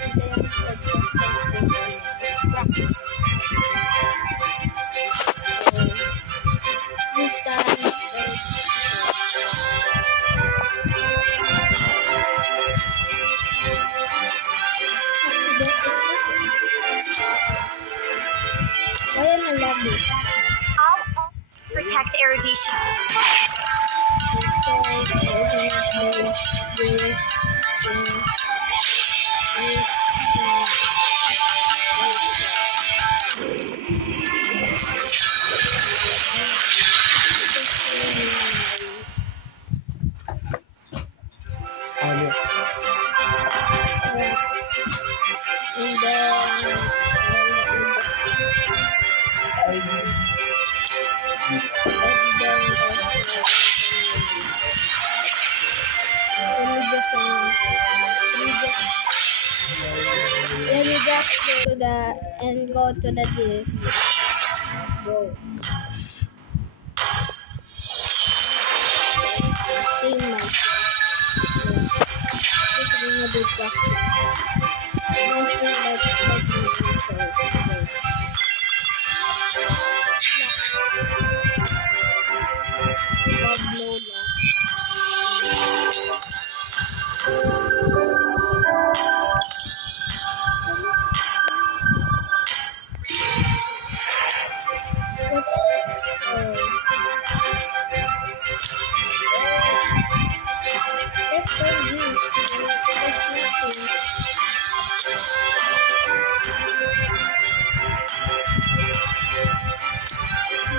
Ito yung podcast natin. Let's practice. This time, ayan na lobby. I'll protect erudition. Ano? And then, let me just go to the and go to the deal. Go. Clean myself. This is a good practice. I feel like smoking myself. Bob Lola. Let's say this. There's nothing.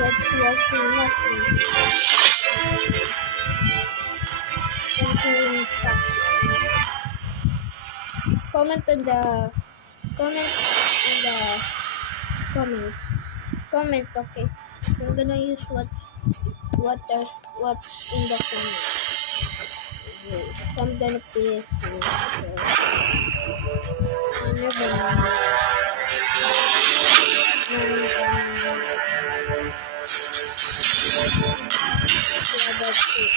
Let's watch nothing. Entering practice. Comment on the comments. Comment, okay. I'm gonna use what's in the comments. Yes, I'm gonna pay it. Never mind. Yeah, that's it.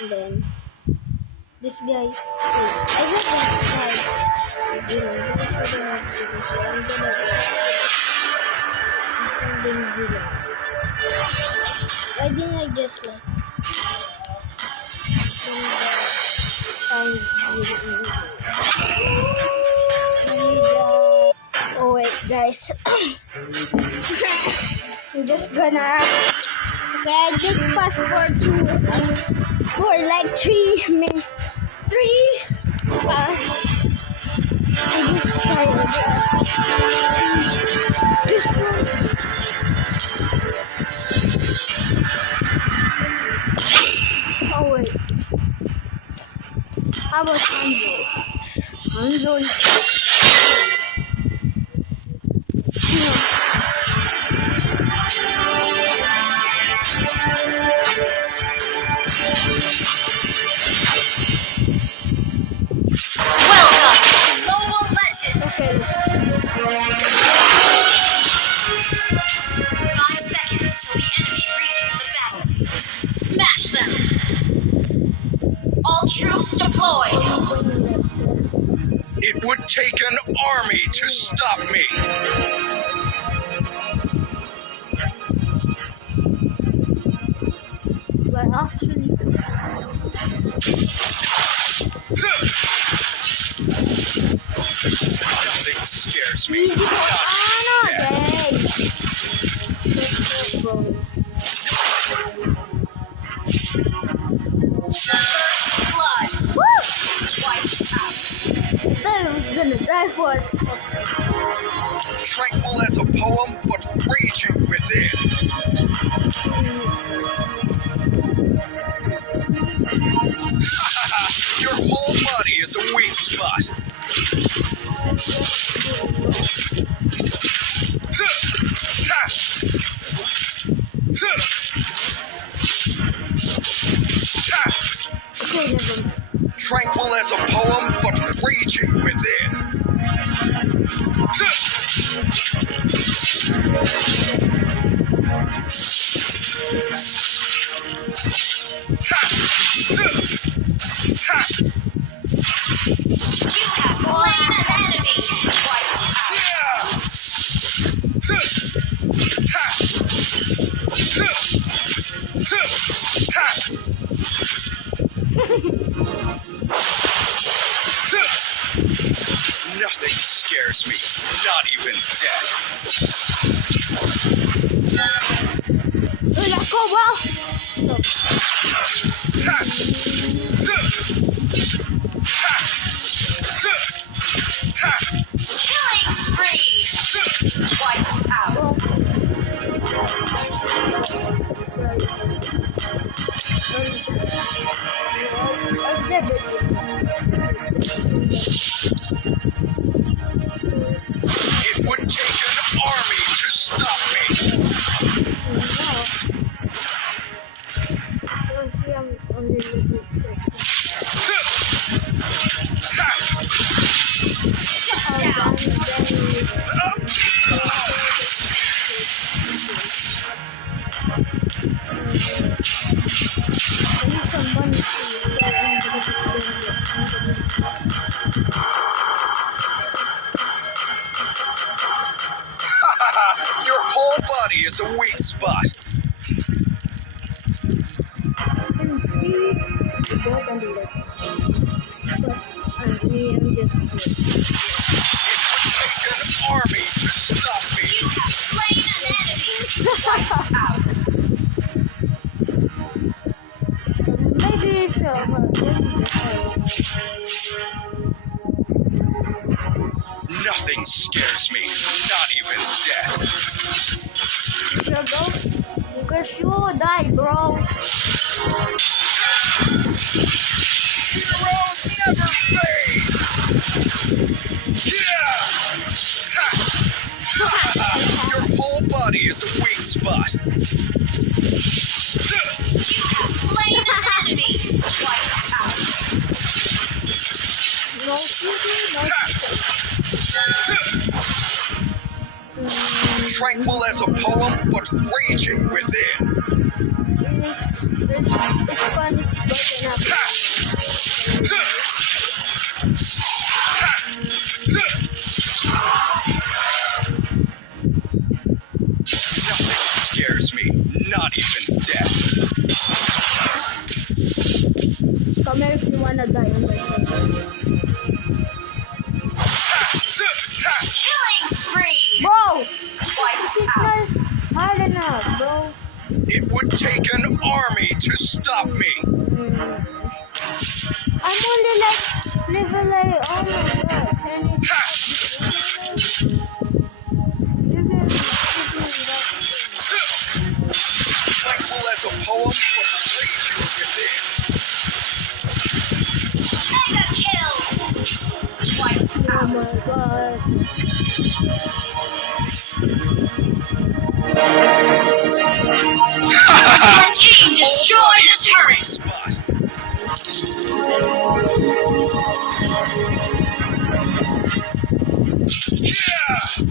And then this guy. Wait, I got that card. Zero. Because I don't have zero, so I'm gonna and then zero. Why didn't I just like find zero? Oh wait, guys. I'm just gonna. Okay, I just passed for like 3 minutes. 3 pass. I just tired. Just oh wait. How about Hanzo? Hanzo is Welcome to Mobile Legends. okay. 5 seconds till the enemy reaches the battlefield. Smash them. All troops deployed. It would take an army to stop me. But actually, Nothing scares me. easy for Death. First blood. Woo! Twice out. That was gonna die for us. Tranquil as a poem, but raging within. Your whole body is a weak spot. Okay, never mind. Tranquil as a poem, but raging within. You have slain an enemy. Wiped out. Nothing scares me, not even death. Uy, ako ba? Killing spree. Wiped out. It would take an army to stop me. Shut down. Your whole body is a weak spot. Take an army to stop me. You have slain an enemy. Wiped out. Maybe it's Nothing scares me, not even death. bro. Because you will die, bro. Heroes never fade. Yeah! Your whole body is a weak spot. You have slain an enemy. Wiped out. No shooting, no Tranquil as a poem, but raging within. It's fun, it's Nothing scares me, not even death. come here if you wanna die. Killing spree. Bro! Wiped It's out. not hard enough, bro. It would take an army to stop me. I'm only like level like, oh my god. And Tranquil as a poem, but raging within. Mega kill. Wiped oh out. my god. Your team destroyed a turret. Spot. Yeah!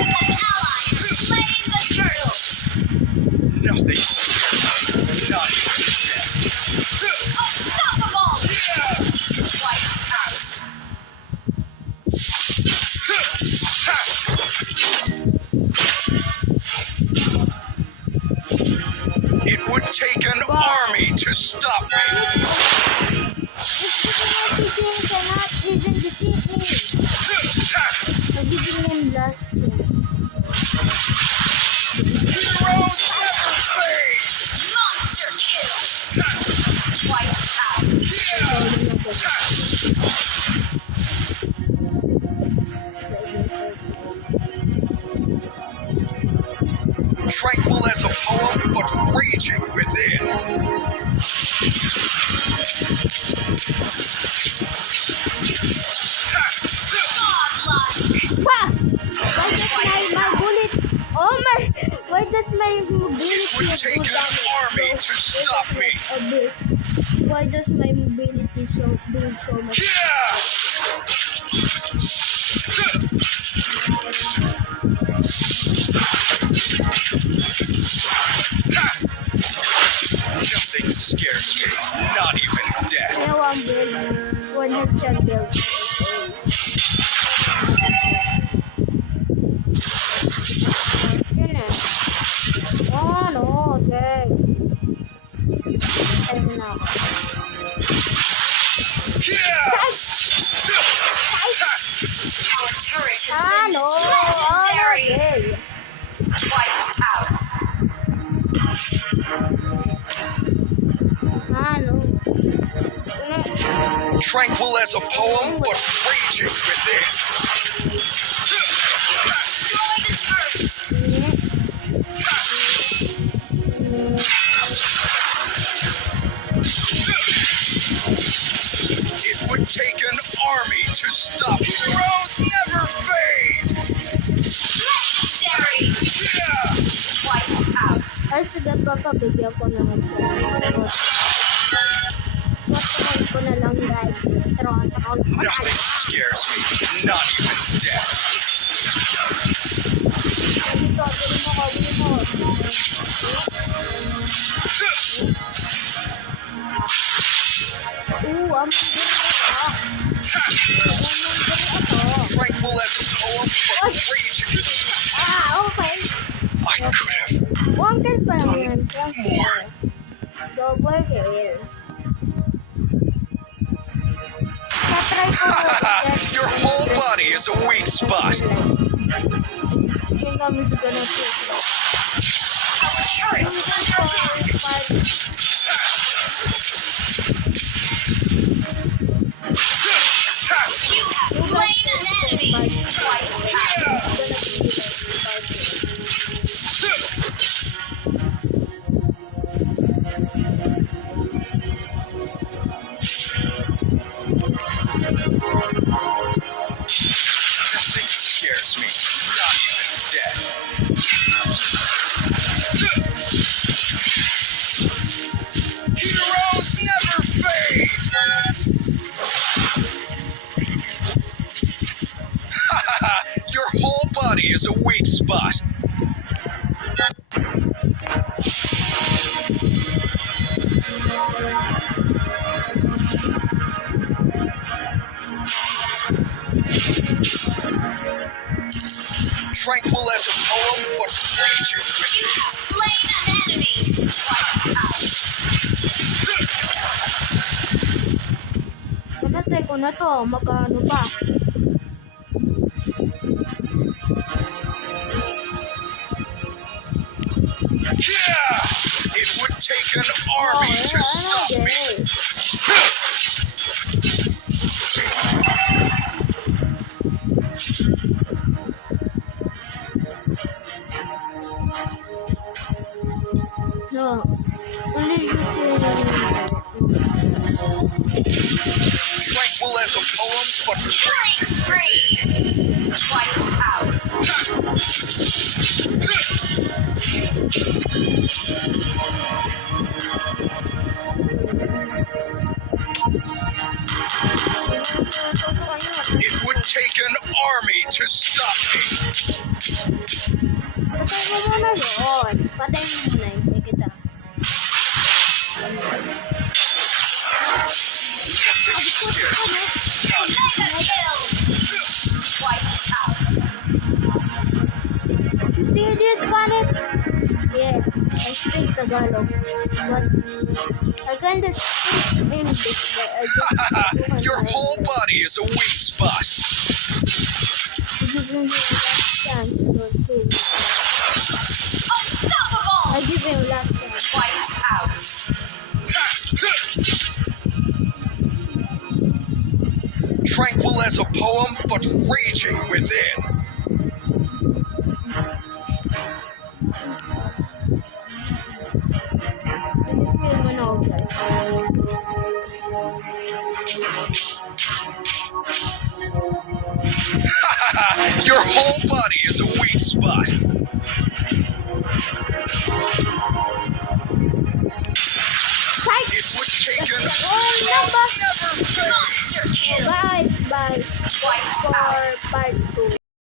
An ally has slain the turtle. Nothing scares me, not even death. Unstoppable. Wiped out. It would take an army to stop me. This cannot even defeat me. I'm giving him last year. Heroes never fade. Monster kill. Wiped out. Tranquil as a poem, but raging within. Godlike. Ha! Why does my bullet? Oh my! Why does my mobility It would take do an damage? army to stop me. A bit. Why does my mobility do so much? Yeah! nag-build. Yun eh. Ano? Okay. Time na ako. Our turret has been Ano? legendary. Okay. Wiped out. Ano? Tranquil as a poem, but raging within. Destroy the turret. It would take an army to stop. Heroes never fade. Legendary. Wiped out. Ay, sige, papabigyan ko na ng Patay ko na lang, guys. Strong. Nothing scares me, not even death. Dito, bili mo ko, bili mo. Ang ganda ka. Tranquil as a poem, but raging within. Okay. I could have. Uncle pa naman. More. Double kill. Tatry ko. Your whole body is a weak spot. Yung kami sa ganun siya. Our turret is under attack. You have slain an enemy. Wiped out. Nothing scares me, not even death. Heroes never fade. Your whole body is a weak spot. Tranquil as a poem, but raging You within. have slain an enemy. Wiped out. Pinatay ko na to. Magkano pa? Yeah! It would take an army to stop me. No. Only using Tranquil as a poem, but Killing spree. Wiped out. it would take an army to stop me. Patay mo muna yun. Patay mo muna. Hindi kita. Nothing scares me. Mega kill. Wiped out. You see this, Panik? Yeah. I speak Tagalog. But I kind of speak English. But I just Your whole body is a weak spot. give him the last chance to kill. Unstoppable. I give him last chance. Wiped out. Tranquil as a poem, but raging within. This game went out, guys. Your whole body is a weak spot.